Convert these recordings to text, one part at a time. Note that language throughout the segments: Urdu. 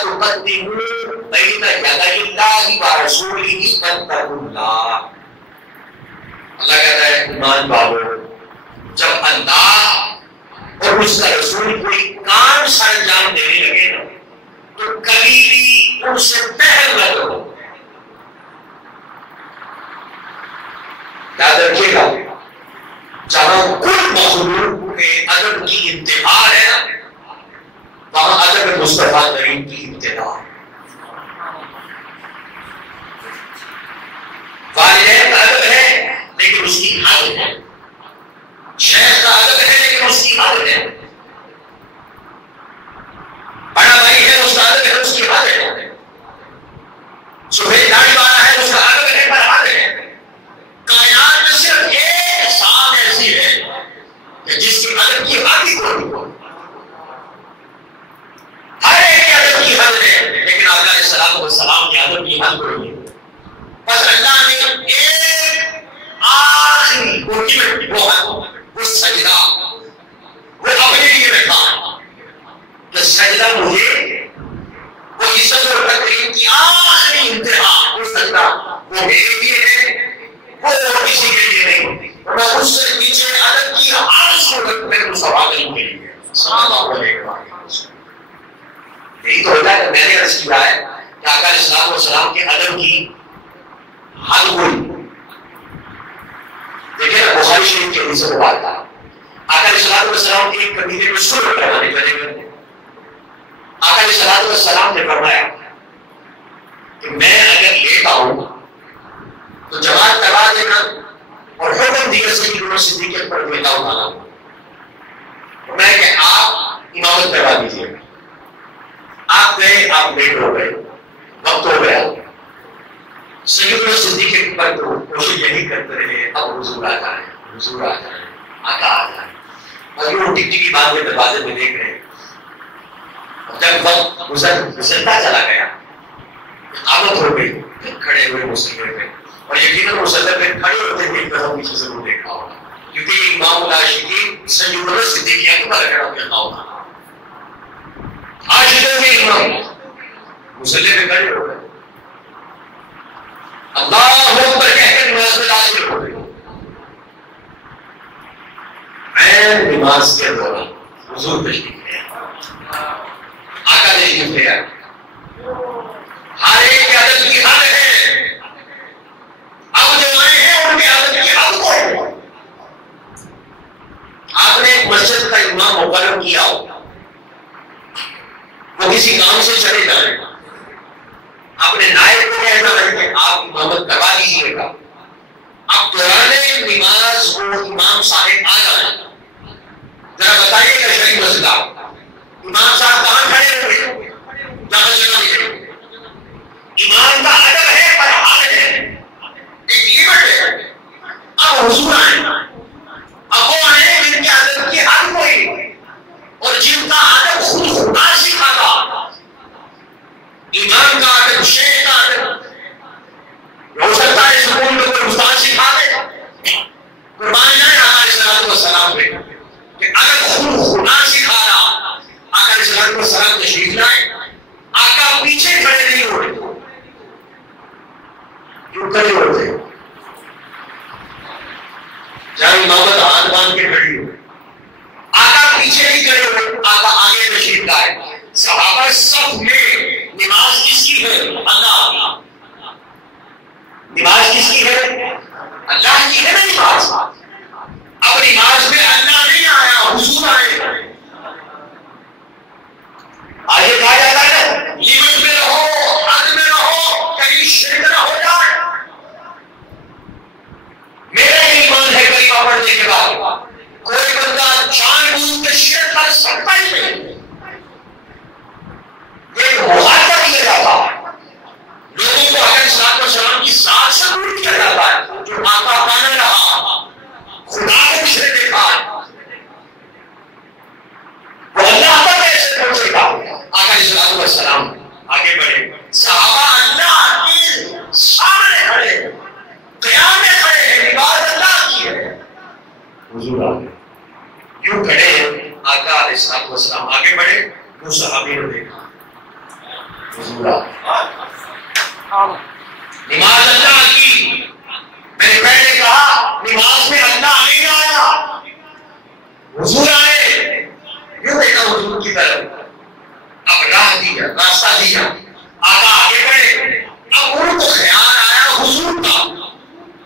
تقدموا بین یدی اللہ ورسولہ فاتقوا اللہ. اللہ کہتا ہے ایمان والو جب اللہ اور اس کا رسول کوئی کام سر انجام دینے لگے نا تو کبھی بھی ان سے پہل نہ کرو. یاد رکھیے گا جہاں کل مخلوق کے ادب کی انتہا ہے نا وہاں ادب مصطفیٰ کریم کی ابتدا ہے. والدین کا ادب ہے لیکن اس کی حد ہے. شیخ کا ادب ہے لیکن اس کی حد ہے. بڑا بھائی ہے اس کا ادب ہے اس کی حد ہے. سفید داڑھی والا ہے اس کا ادب ہے پر حد ہے. کائنات میں صرف ایک ذات ایسی ہے کہ جس کی ادب کی حد ہی کوئی نہیں. ہر ایک کی ادب کی حد ہے لیکن آقا علیہ الصلوۃ والسلام کی ادب کی حد کوئی نہیں. بس اللہ نے ایک آخری وہ سجدہ وہ اپنے لیے رکھا کہ سجدہ مجھے وہ عزت اور تکریم کی آخری انتہا وہ سجدہ وہ میرے لیے ہے وہ کسی کے لیے نہیں. میں اس سے پیچھے ادب کی ہر صورت میں مصطفیٰ کریم کے لیے صلی اللہ علیہ وسلم. یہی تو ہوتا ہے کہ میں نے عرض کیا ہے کہ آقا علیہ الصلوۃ والسلام کے ادب کی حد کوئی. دیکھیں نا بخاری شریف کے حدیث مبارکہ آقا علیہ الصلوۃ والسلام ایک قبیلے میں صلح کروانے چلے گئے. آقا علیہ الصلوۃ والسلام نے فرمایا کہ میں اگر لیتا ہوں تو جماعت کروا دینا اور حکم دیا سیدنا صدیق اکبر رضی اللہ عنہ میں کہ آپ امامت کروا دیجیے. آپ گئے آپ لیٹ ہو گئے وقت ہو گیا. سیدنا صدیق اکبر تو کوشش یہی کرتے رہے اب حضور آ جائیں حضور آ جائیں آقا آ جائیں. اور وہ ٹک ٹکی بعد میں دروازے میں دیکھ رہے. جب وقت گزرتا چلا گیا آمد ہو گئی کھڑے ہوئے مسلم پہ اور یقیناً مسلم پہ کھڑے ہوتے ہوئے ایک طرف پیچھے ضرور دیکھا ہوگا کیونکہ امام العاشقین سیدنا صدیق اکبر رضی اللہ عنہ عاشقوں کے امام مسلم پہ کھڑے ہو گئے. اللہ اکبر کہہ کر نماز میں داخل ہو گئے. عین نماز کے دوران حضور تشریف لے آقا تشریف لے آئے. ہر ایک کی عادت کی حد ہے. اب جو آئے ہیں ان کی عادت کی حد کو ہے. آپ نے ایک مسجد کا امام مقرر کیا ہو وہ کسی کام سے چلے جائیں اپنے نائب کو کہنا ہے کہ آپ امامت کروا دیجیے گا. اب دوران نماز وہ امام صاحب آ جائیں ذرا بتائیے گا شریف مسئلہ امام صاحب کہاں کھڑے ہوئے جگہ جگہ نہیں. ایمان کا ادب ہے پر حال ہے ایک لیمٹ ہے. اب حضور آئے اب وہ آئے جن کی ادب کی حد کوئی اور جن کا ادب خود خدا سکھا تھا. ایمان کا ادب شیخ کا ادب ہو سکتا ہے سکون میں کوئی استاد سکھا دے. قربان جائے آقا علیہ الصلوۃ والسلام پہ کہ اگر خود خدا سکھا رہا آقا علیہ الصلوۃ والسلام تشریف لائے آقا پیچھے کھڑے نہیں ہوئے کیوں کھڑے ہوتے جہاں امامت ہاتھ باندھ کے کھڑی ہو. آقا پیچھے نہیں کھڑے ہوئے آقا آگے تشریف لائے. صحابہ صف میں نماز کس کی ہے؟ اللہ. نماز کس کی ہے؟ اللہ کی ہے نا نماز. اب نماز میں اللہ نہیں آیا حضور آئے. آگے کہا جاتا ہے لیمٹ میں رہو حد میں رہو کہیں شرک نہ ہو جائے. میرا ایمان ہے کلمہ پڑھنے کے بعد کوئی بندہ جان بوجھ کے شرک کر سکتا ہی نہیں. ایک معاہدہ کیا جاتا ہے لوگوں کو علیہ الصلوۃ والسلام کی ذات سے دور کیا جاتا ہے. جو آقا بنا رہا خدا کو اسے دیکھا وہ اللہ تک ایسے پہنچے گا. آقا علیہ الصلوۃ والسلام آگے بڑھے. صحابہ اللہ کے سامنے کھڑے قیام میں کھڑے ہیں عبادت اللہ کی ہے. حضور آگے یوں کھڑے آقا علیہ الصلوۃ والسلام آگے بڑھے. وہ صحابی نے دیکھا نماز اللہ کی، میں نے پہلے کہا نماز میں اللہ نہیں آیا، حضور آئے، یوں دیکھا حضور کی طرف، اب راہ دیا، راستہ دیا، آقا آگے بڑھے، اب ان کو خیال آیا حضور کا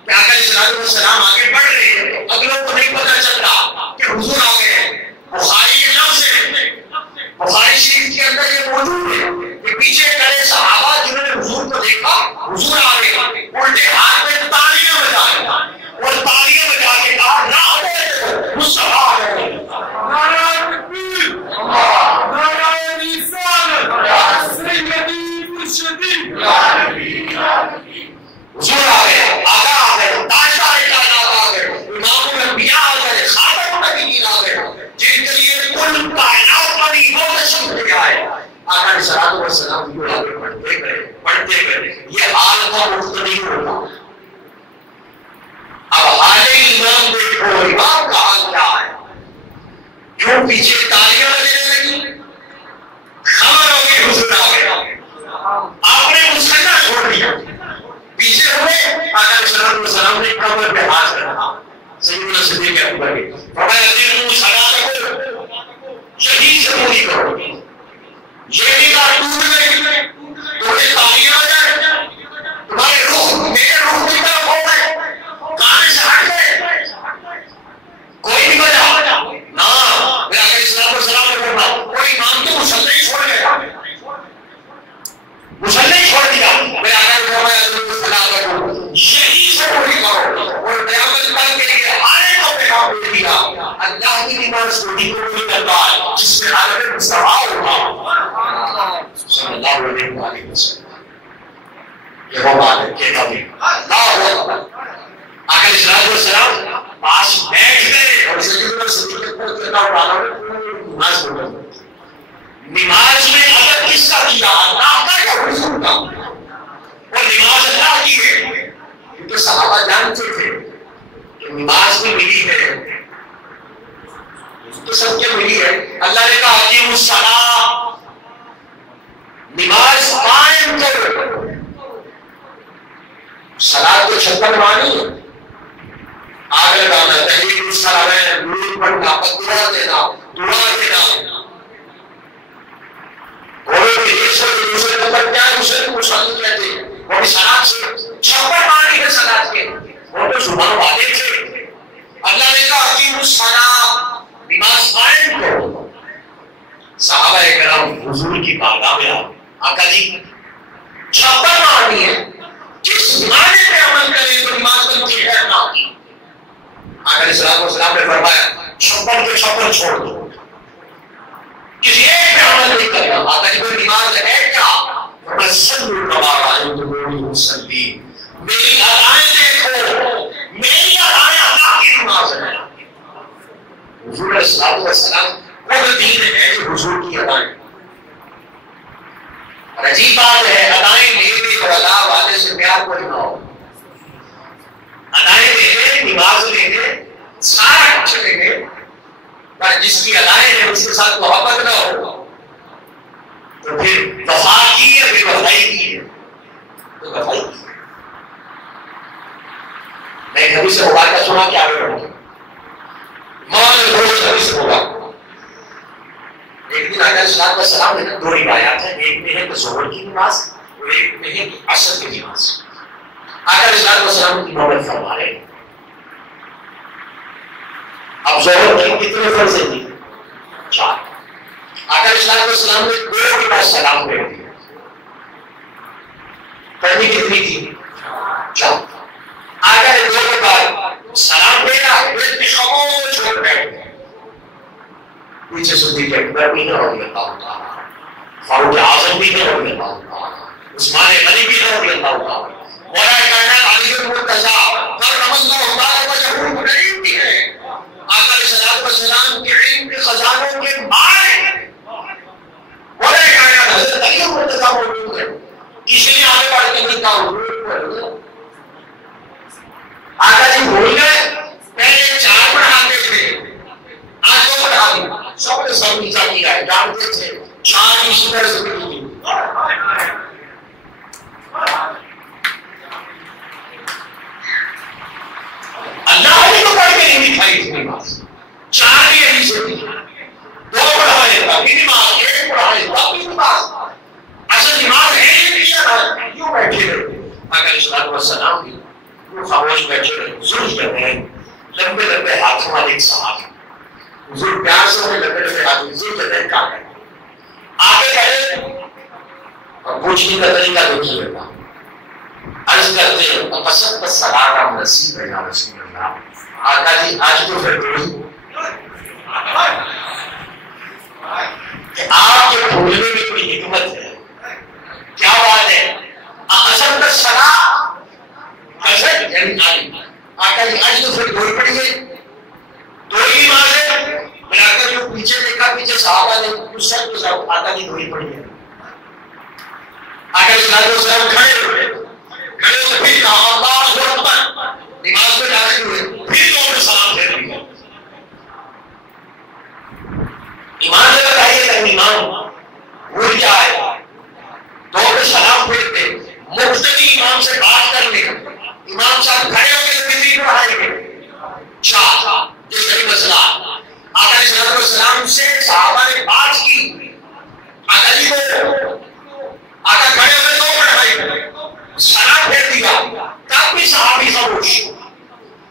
کہ آقا علیہ السلام آگے بڑھ رہے ہیں، اگلوں کو نہیں پتہ چل رہا کہ حضور آ گئے ہیں۔ بخاری کے لفظ ہے، بخاری شریف کے اندر یہ موجود ہے کہ پیچھے کھڑے صحابہ جنہوں نے حضور کو دیکھا، حضور آ گئے، الٹے ہاتھ میں تالیاں بجائیں اور تالیاں بجا کے کہا راہ دے مصطفیٰ آ گئے۔ نعرہ تکبیر، نعرہ رسالت، سیدی مرشدی، حضور آ گئے، آقا آ گئے، تاجدار کائنات آ گئے، امام الانبیاء آ گئے، خاتم النبیین آ گئے، جن کے لیے کل کائنات بنی وہ تشریف لے آئے۔ آقا علیہ السلام کو آگے بڑھتے گئے، یہ حال کا مفت نہیں ہوگا۔ اب حال امام دیکھو، امام کا حال کیا ہے؟ کیوں پیچھے تالیاں بجنے لگی، خبر ہوگی حضور آ گیا، آپ نے مسکنا چھوڑ دیا، پیچھے ہوئے، آقا علیہ السلام نے قبر پہ ہاتھ رکھا، سیدنا صدیق اکبر کے، فرمایا دل صلاتکو، شدید سے پوری کرو، یہ دیدار ٹوٹ گئی، تمہیں تالیاں آ جائے، تمہارے روح میرے روح کی طرف ہو گئے، کان سے ہٹ گئے، کوئی نہیں بجا، نا میرا آقا علیہ السلام نے فرمایا کوئی امام تو مصلی چھوڑ گیا، مصلی چھوڑ دیا، میرا آقا نے فرمایا یہی سے پوری کرو، اور قیامت تک کے لیے آنے کو پیغام دے دیا، اللہ کی نماز پوری کوئی کرتا ہے جس میں حالت مصطفیٰ ہوگا صلی اللہ علیہ وسلم۔ یہ وہ بات ہے کہ نبی اللہ اکبر، آقا علیہ السلام پاس بیٹھ گئے اور سیدنا صدیق اکبر کے نام والا نماز پڑھ رہے، نماز میں ادب کس کا کیا؟ اللہ کا یا حضور کا؟ اور نماز اللہ کی ہے کیونکہ صحابہ جانتے تھے کہ نماز بھی ملی ہے تو سب کے ملی ہے۔ اللہ نے کہا اقیموا الصلاۃ، نماز قائم کرو، صلاۃ تو 56 معنی ہے، آگ لگانا، تحریک الصلاۃ، نور پڑھنا، دعا دینا، اور دوسرے نمبر کیا ہے، دوسرے کو مصلی کہتے ہیں، وہ بھی صلاۃ سے 56 معنی ہے صلاۃ کے، وہ تو زبان والے تھے۔ اللہ نے کہا اقیموا الصلاۃ، نماز قائم کرو۔ صحابہ کرام حضور کی بارگاہ میں آئے، آقا جی 56 معنی ہے، کس معنی پہ عمل کریں تو نماز بنتی ہے نہ کی؟ آقا علیہ السلام نے فرمایا 56 کے 56 چھوڑ دو، کسی ایک پہ عمل نہیں کرنا۔ آقا جی کوئی نماز ہے کیا؟ صلوا کما رأیتمونی اصلی، میری ادائیں دیکھو، میری ادائیں اللہ کی نماز ہے۔ حضور علیہ السلام وہ دین ہے جو حضور کی ادائیں، اور عجیب بات ہے ادائیں لینے اور اللہ والے سے پیار کوئی نہ ہو، ادائیں لینے، نماز لینے، سارا کچھ لینے، پر جس کی ادائیں ہیں اس کے ساتھ محبت نہ ہو تو پھر وفا کی یا پھر وفائی کی ہے تو وفائی کی۔ میں کبھی سے ہوگا کیا سنا کیا آگے بڑھوں گا مان روز کبھی سے ہوگا۔ ایک دن آقا علیہ السلام نے 2 روایات ہیں، ایک میں ہے کہ ظہر کی نماز اور ایک میں ہے کہ عصر کی نماز۔ آقا علیہ السلام کی نوبت فرما رہے ہیں۔ اب ظہر کی کتنے فرض ہیں؟ 4۔ آقا علیہ السلام نے 2 کے بعد سلام پھیر دیا، پڑھنی کتنی تھی؟ 4۔ آقا نے 2 کے بعد سلام پھیرا، پھر خاموش ہو بیٹھ گئے۔ پیچھے صدیق اکبر بھی ہے رضی اللہ تعالیٰ، فاروق اعظم بھی ہے رضی اللہ تعالیٰ، عثمان غنی بھی ہے رضی اللہ تعالیٰ، مولا کائنات علی المرتضیٰ کرم اللہ تعالیٰ وجہہ الکریم بھی ہے۔ آقا علیہ السلام کے علم کے خزانوں کے مالک مولا کائنات حضرت علی المرتضیٰ موجود ہے، کسی نے آگے بڑھ کے نہیں کہا حضور آقا جی بھول گئے، پہلے 4 پڑھاتے تھے آج 2 پڑھا دیں، سب نے سب نیچا کیا ہے، جانتے تھے 4 اسی طرح سے ملی تھی، اللہ نے تو پڑھ کے نہیں دکھائی تھی نماز، چار ہی یہی سے تھی، دو پڑھائے تب بھی نماز، ایک پڑھائے تب بھی نماز، اصل نماز ہے یہ نہیں ہے، کیوں بیٹھے رہے؟ اگر اسلام و سلام بھی وہ خاموش بیٹھے رہے، ضرور کر رہے ہیں لمبے لمبے ہاتھوں والے ایک صحابی حضور پیار سے ہمیں لمبے لمبے ہاتھ حضور کہتے ہیں کہاں گئے آگے گئے اور پوچھنے کا طریقہ دیکھیے گا، عرض کرتے ہیں پسند سلام نصیب ہے یا رسول اللہ، آقا جی آج تو پھر دوڑی کہ آپ کے بھولنے میں کوئی حکمت ہے، کیا بات ہے؟ پسند سلام کسر یعنی آئی آقا جی آج تو پھر دوڑ پڑی ہے، دوڑی مارے ملا کر جو پیچھے دیکھا پیچھے صحابہ نے اس سب کے ساتھ آقا جی دوڑی پڑی ہے، آقا صلی اللہ علیہ وسلم کھڑے ہوئے، کھڑے سے پھر کہا اللہ اکبر، نماز میں داخل ہوئے، پھر دو میں سلام پھیر دیا۔ ایمان سے بتائیے کہ ایمان بھول کیا ہے؟ دو میں سلام پھیرتے، مقتدی امام سے بات کرنے، امام صاحب کھڑے ہو کے ذکر پڑھائیں گے، شاہ یہ صحیح مسئلہ۔ آقا صلی اللہ علیہ وسلم سے صحابہ نے بات کی، آقا جی کو آقا کھڑے ہوئے دو پڑھائی، سلام پھیر دیا، تب بھی صحابی خاموش،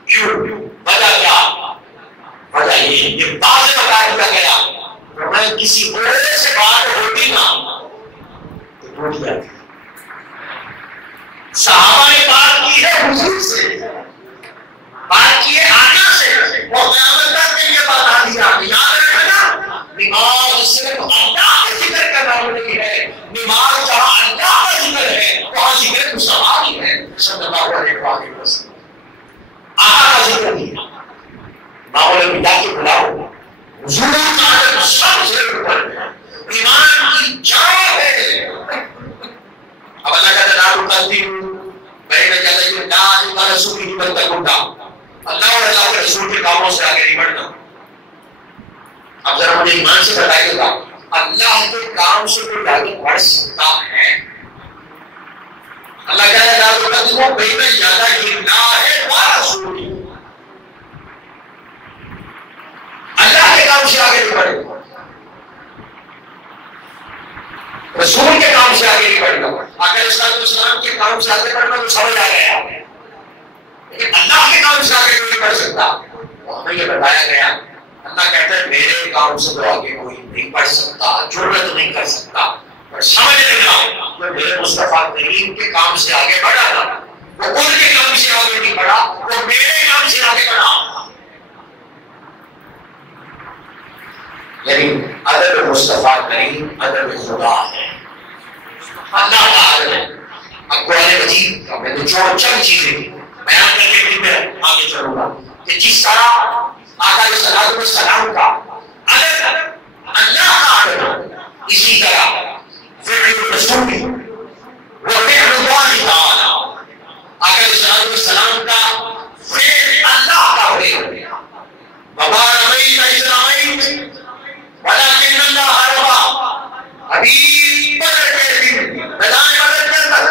کیوں؟ وجہ کیا؟ وجہ یہ بات سے بتا دیا گیا کہ میں کسی اور سے بات ہوتی نا تو ٹوٹ جاتی۔ صحابہ نے بات کی ہے حضور سے، بات کی ہے آقا سے، وہ قیامت تک کے لیے بتا دیا، یاد رکھنا نماز صرف اللہ کا ذکر کا نام نہیں ہے، نماز جہاں اللہ کا ذکر ہے وہاں ذکر مصطفیٰ ہے صلی اللہ علیہ وسلم، آقا کا ذکر نہیں ہے۔ ماحول بدا کے بلاؤ حضور کا عدد سب سے اوپر ہے، ایمان کی جان ہے۔ اب اللہ کہتا ہے لا تقدموا بین یدی اللہ ورسولہ واتقوا اللہ، اللہ اور اللہ کے رسول کے کاموں سے آگے نہیں بڑھنا۔ اب ذرا مجھے ایمان سے بتائیے گا اللہ کے کام سے کوئی آگے بڑھ سکتا ہے؟ اللہ کہہ رہا ہے لا تقدموا بین یدی اللہ ورسولہ، اللہ کے کام سے آگے نہیں بڑھے، رسول کے کام سے آگے نہیں بڑھنا۔ اگر اسلام کے کام سے آگے بڑھنا تو سمجھ آ گیا، لیکن اللہ کے کام سے آگے نہیں بڑھ سکتا۔ ہمیں یہ بتایا گیا اللہ کہتا ہے میرے کام سے تو آگے کوئی نہیں بڑھ سکتا، جرأت نہیں کر سکتا، اور سمجھ لینا جو میرے مصطفیٰ کریم کے کام سے آگے بڑھا نا وہ ان کے کام سے آگے نہیں بڑھا، وہ میرے کام سے آگے بڑھا۔ یعنی ادب مصطفیٰ کریم ادب خدا ہے، اللہ کا ادب ہے۔ اب قرآن مجید کا میں نے چند چیزیں بیان کر کے پھر میں آگے چلوں گا کہ جس طرح آقا علیہ الصلوۃ والسلام کا ادب اللہ کا ادب، اسی طرح فعل رسول وفعل اللہ تعالی، آقا علیہ الصلوۃ والسلام کا فعل اللہ کا فعل، وما رمیت اذ رمیت ولكن اللہ رمى، ابھی بدر کے دن میدان بدر کے اندر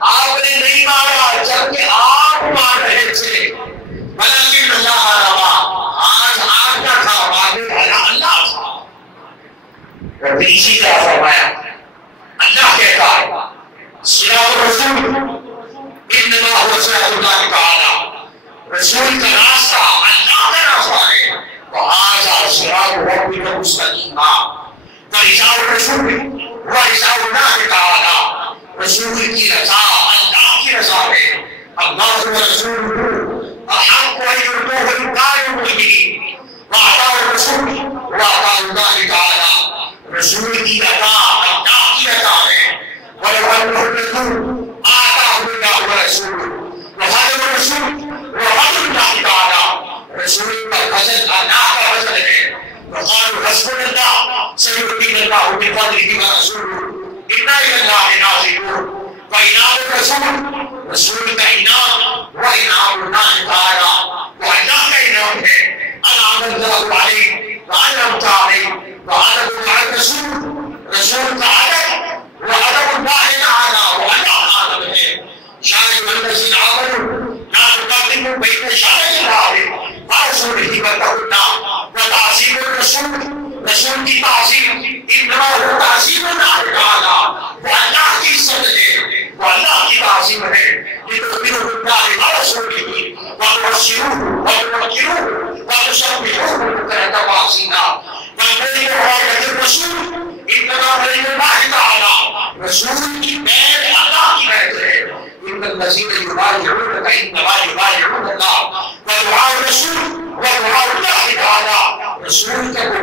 آپ نے نہیں مارا جبکہ آپ مار رہے تھے، ولكن اللہ رمى، آج آپ کا تھا مارنے والا اللہ تھا۔ اور پھر اسی طرح فرمایا اللہ کہتا ہے صراط الرسول انما هو صراط اللہ تعالی، رسول کا راستہ اللہ کا راستہ ہے، وهذا صراط ربك مستقيما، ورضا الرسول ورضا اللہ تعالی، رسول کی رضا اللہ کی رضا ہے، اللہ ورسولہ احق ان يرضوه ان كانوا مؤمنين، واطاعوا الرسول واطاعوا اللہ تعالی، رسول کی رضا اللہ کی رضا ہے، ولو انه الرسول آتاه الله ورسوله وخدم الرسول وخدم اللہ تعالی، رسول کا فضل اللہ کا فضل ہے، وقالوا حسبنا اللہ سيؤتينا الله من فضله ورسوله انا الى الله راغبون، وانعام الرسول رسول کا انعام وانعام اللہ تعالی، وہ اللہ کا انعام ہے، انعم اللہ علیہ وانعمت علیہ، وعدد مع الرسول رسول کا عدد رسول کی تعظیم انما هو تعظیم اللہ تعالی، وہ اللہ کی عزت ہے، وہ اللہ کی تعظیم ہے۔ لتؤمنوا باللہ ورسولہ وتبشروه وتوقروه وتسبحوه بكرة وأصيلا والبيت وعدة الرسول انما بين اللہ تعالی، رسول کی بیعت اللہ کی بیعت ہے۔ ان الذين يبايعونك انما يبايعون الله ودعاء الرسول ودعاء الله تعالى، رسول کا